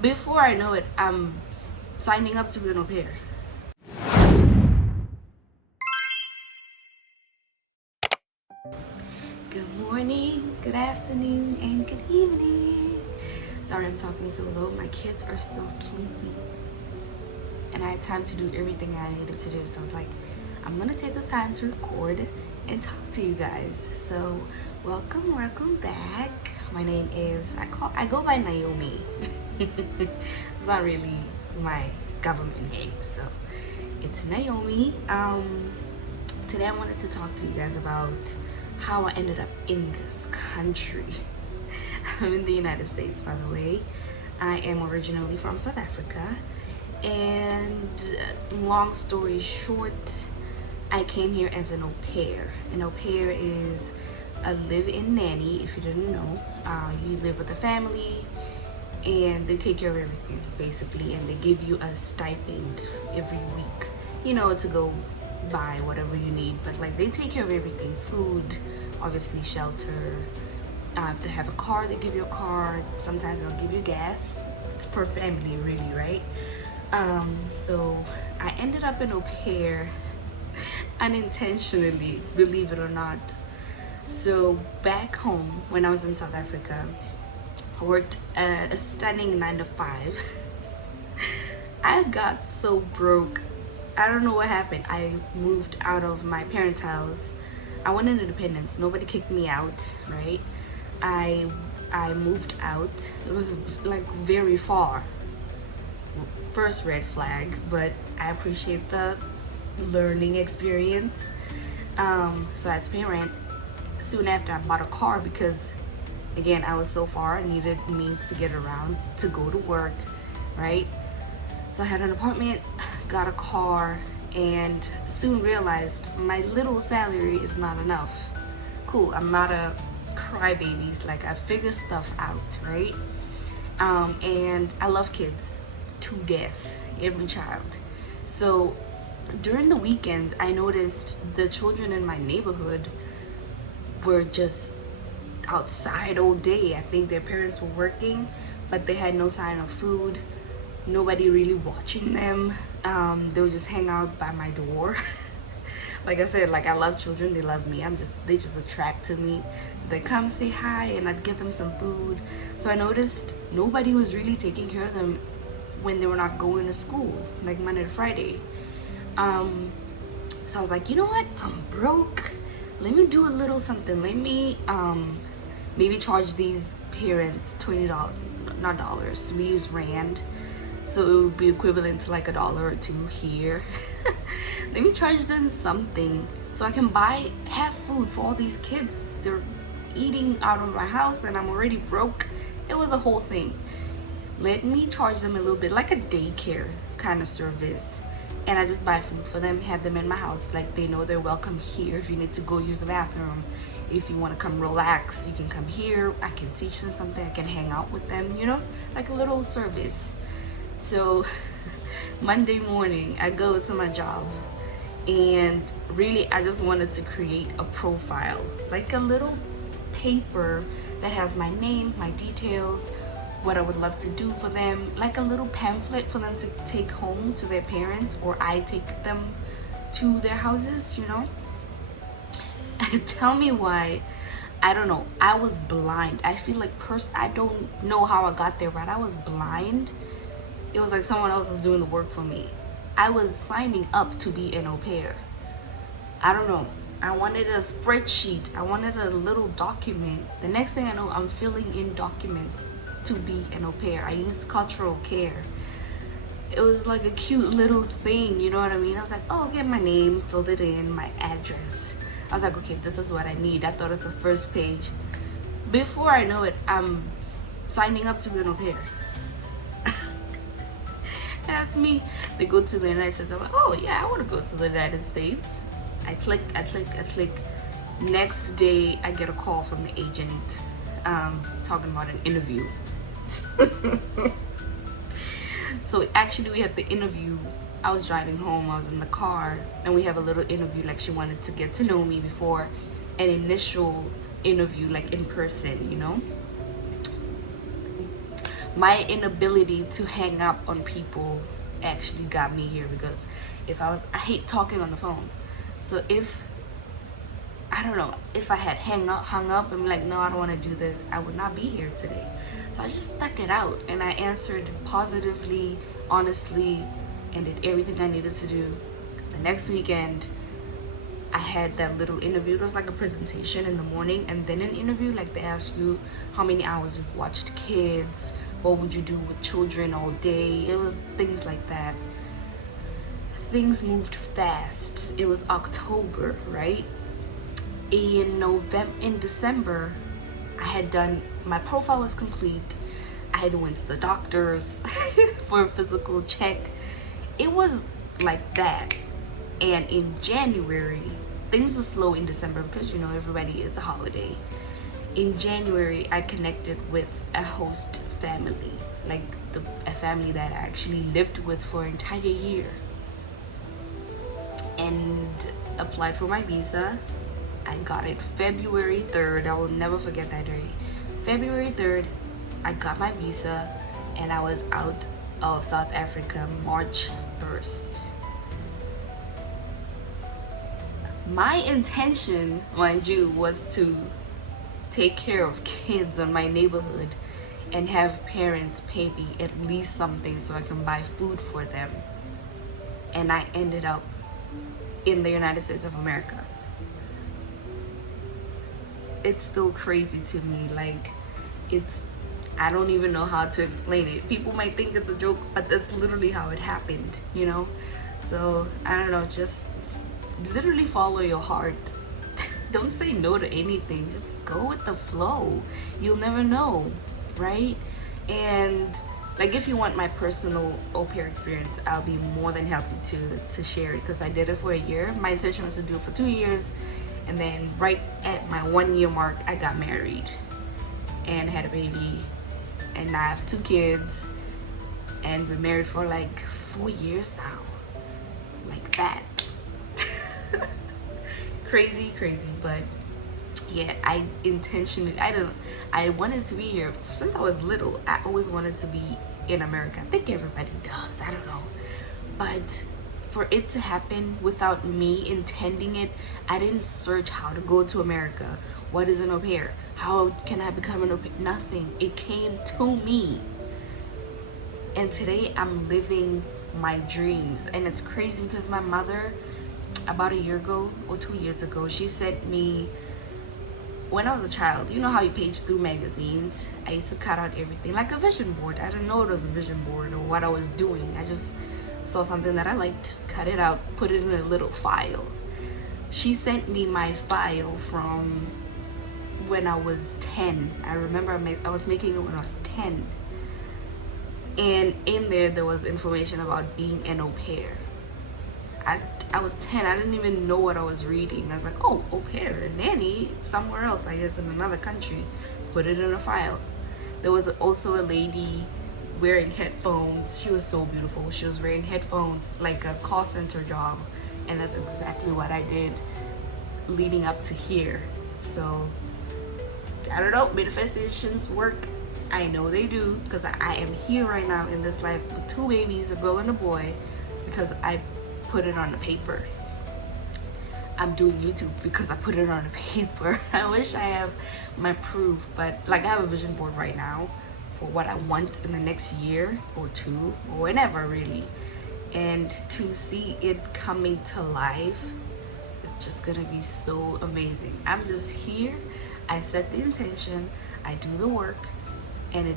Before I know it, I'm signing up to be an au pair. Good morning, good afternoon, and good evening. Sorry I'm talking so low. My kids are still sleepy. And I had time to do everything I needed to do. So I was like, I'm gonna take this time to record and talk to you guys. So welcome back. My name is, I go by Naomi. It's not really my government name, so it's Naomi. Today I wanted to talk to you guys about how I ended up in this country. I'm in the United States, by the way. I am originally from South Africa, and long story short, I came here as an au pair. An au pair is a live-in nanny. If you didn't know, you live with a family and they take care of everything basically, and they give you a stipend every week, you know, to go buy whatever you need, but like they take care of everything: food, obviously shelter. If they have a car, they give you a car. Sometimes they'll give you gas. It's per family, really, right? So I ended up an au pair unintentionally, believe it or not. So back home, when I was in South Africa, I worked a stunning 9 to 5. I got so broke. I don't know what happened. I moved out of my parents' house. I wanted independence. Nobody kicked me out, right? I moved out. It was like very far. First red flag, but I appreciate the learning experience. So I had to pay rent. Soon after, I bought a car because, again, I was so far. I needed means to get around, to go to work, right? So I had an apartment, got a car, and soon realized my little salary is not enough. Cool, I'm not a crybaby. It's like I figure stuff out, right? And I love kids to death, every child. So during the weekends, I noticed the children in my neighborhood were just outside all day. I think their parents were working, but they had no sign of food. Nobody really watching them. They would just hang out by my door. Like I said, like I love children, they love me. They just attract to me. So they come say hi and I'd give them some food. So I noticed nobody was really taking care of them when they were not going to school, like Monday to Friday. So I was like, you know what? I'm broke. Let me do a little something. Let me maybe charge these parents $20, not dollars. We use rand, so it would be equivalent to like $1 or $2 here. Let me charge them something so I can have food for all these kids. They're eating out of my house and I'm already broke. It was a whole thing. Let me charge them a little bit, like a daycare kind of service. And I just buy food for them, have them in my house. Like they know they're welcome here. If you need to go use the bathroom, if you want to come relax, you can come here. I can teach them something. I can hang out with them, you know, like a little service. So Monday morning, I go to my job, and really I just wanted to create a profile, like a little paper that has my name, my details, what I would love to do for them, like a little pamphlet for them to take home to their parents, or I take them to their houses, you know. Tell me why. I don't know. I was blind. I feel like I don't know how I got there, but I was blind. It was like someone else was doing the work for me. I was signing up to be an au pair. I don't know. I wanted a spreadsheet. I wanted a little document. The next thing I know, I'm filling in documents to be an au pair. I used cultural care. It was like a cute little thing, you know what I mean? I was like, oh, get my name, filled it in, my address. I was like, okay, this is what I need. I thought it's the first page. Before I know it, I'm signing up to be an au pair. That's me. They go to the United States. I'm like, oh yeah, I want to go to the United States. I click. Next day, I get a call from the agent talking about an interview. So actually, we had the interview. I was driving home. I was in the car, and we have a little interview. Like she wanted to get to know me before an initial interview, like in person, you know. my inability to hang up on people actually got me here, because I hate talking on the phone. So if I don't know, if I had hung up and be like, no, I don't want to do this, I would not be here today. So I just stuck it out, and I answered positively, honestly, and did everything I needed to do. The next weekend, I had that little interview. It was like a presentation in the morning, and then an interview. Like, they ask you how many hours you've watched kids, what would you do with children all day. It was things like that. Things moved fast. It was October, right? In December, I had done, my profile was complete. I had went to the doctors for a physical check. It was like that. And in January, things were slow in December because, you know, everybody, it's a holiday. In January, I connected with a host family, like a family that I actually lived with for an entire year, and applied for my visa. I got it February 3rd. I will never forget that day. February 3rd, I got my visa, and I was out of South Africa March 1st. My intention, mind you, was to take care of kids in my neighborhood and have parents pay me at least something so I can buy food for them. And I ended up in the United States of America. It's still crazy to me. Like, I don't even know how to explain it. People might think it's a joke, but that's literally how it happened, you know? So, I don't know, just literally follow your heart. Don't say no to anything. Just go with the flow. You'll never know, right? And like, if you want my personal au pair experience, I'll be more than happy to share it, because I did it for a year. My intention was to do it for 2 years, and then right at my 1 year mark, I got married and had a baby, and I have 2 kids, and been married for like 4 years now, like that. Crazy, but yeah, I wanted to be here since I was little. I always wanted to be in America. I think everybody does, I don't know, but for it to happen without me intending it, I didn't search how to go to America. What is an au pair? How can I become an au pair? Nothing. It came to me. And today I'm living my dreams. And it's crazy because my mother, about a year ago or 2 years ago, she sent me, when I was a child, you know how you page through magazines? I used to cut out everything like a vision board. I didn't know it was a vision board or what I was doing. I just saw something that I liked, cut it out, put it in a little file. She sent me my file from when I was 10. I remember I was making it when I was 10. And in there was information about being an au pair. I was 10. I didn't even know what I was reading. I was like, oh, au pair, a nanny somewhere else, I guess in another country. Put it in a file. There was also a lady wearing headphones. She was so beautiful. She was wearing headphones, like a call center job, and that's exactly what I did leading up to here. So I don't know, manifestations work. I know they do, because I am here right now in this life with 2 babies, a girl and a boy, because I put it on the paper. I'm doing YouTube because I put it on the paper. I wish I have my proof, but like, I have a vision board right now for what I want in the next year or 2 or whenever, really. And to see it coming to life, it's just gonna be so amazing. I'm just here. I set the intention, I do the work, and it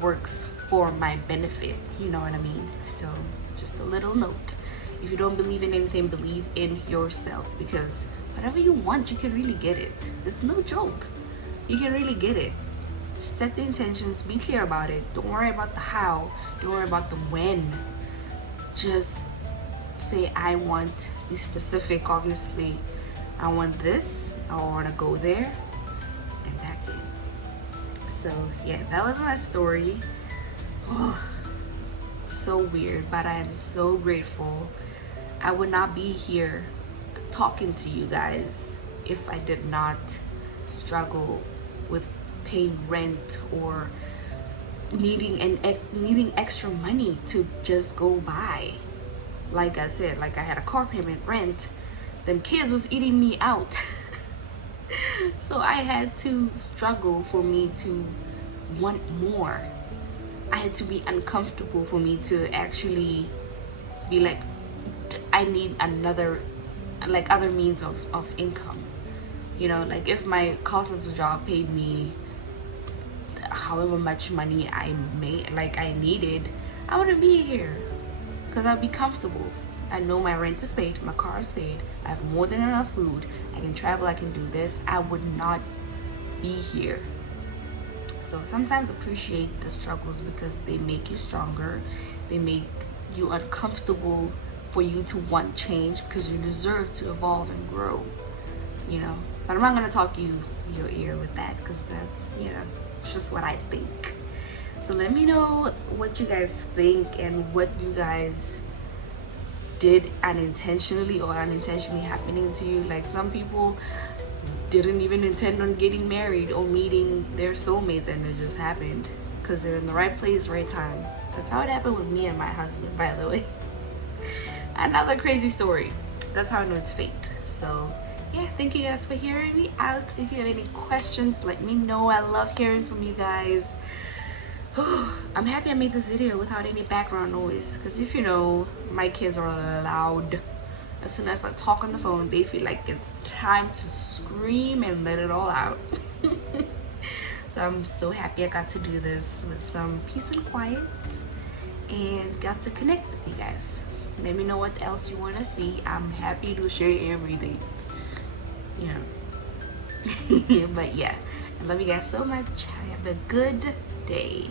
works for my benefit, you know what I mean? So just a little note: if you don't believe in anything, believe in yourself, because whatever you want, you can really get it. It's no joke. You can really get it. Set the intentions, be clear about it. Don't worry about the how, don't worry about the when. Just say, I want the specific. Obviously, I want this, I want to go there, and that's it. So yeah, that was my story. Oh, so weird, but I am so grateful. I would not be here talking to you guys if I did not struggle with paying rent or needing extra money to just go by. Like I said, like I had a car payment, rent, them kids was eating me out. So I had to struggle for me to want more. I had to be uncomfortable for me to actually be like, I need another, like other means of income. You know, like if my call center job paid me however much money I made, like I needed, I wouldn't be here, because I'd be comfortable. I know my rent is paid, my car is paid, I have more than enough food, I can travel, I can do this. I would not be here. So sometimes appreciate the struggles, because they make you stronger. They make you uncomfortable for you to want change, because you deserve to evolve and grow, you know. But I'm not gonna talk you your ear with that, because that's, you know, it's just what I think. So let me know what you guys think and what you guys did unintentionally or unintentionally happening to you. Like some people didn't even intend on getting married or meeting their soulmates, and it just happened because they're in the right place, right time. That's how it happened with me and my husband, by the way. Another crazy story. That's how I know it's fate. So yeah, thank you guys for hearing me out. If you have any questions, let me know. I love hearing from you guys. I'm happy I made this video without any background noise, because if you know, my kids are loud. As soon as I talk on the phone, they feel like it's time to scream and let it all out. So I'm so happy I got to do this with some peace and quiet and got to connect with you guys. Let me know what else you want to see. I'm happy to share everything, you know. But yeah, I love you guys so much. Have a good day.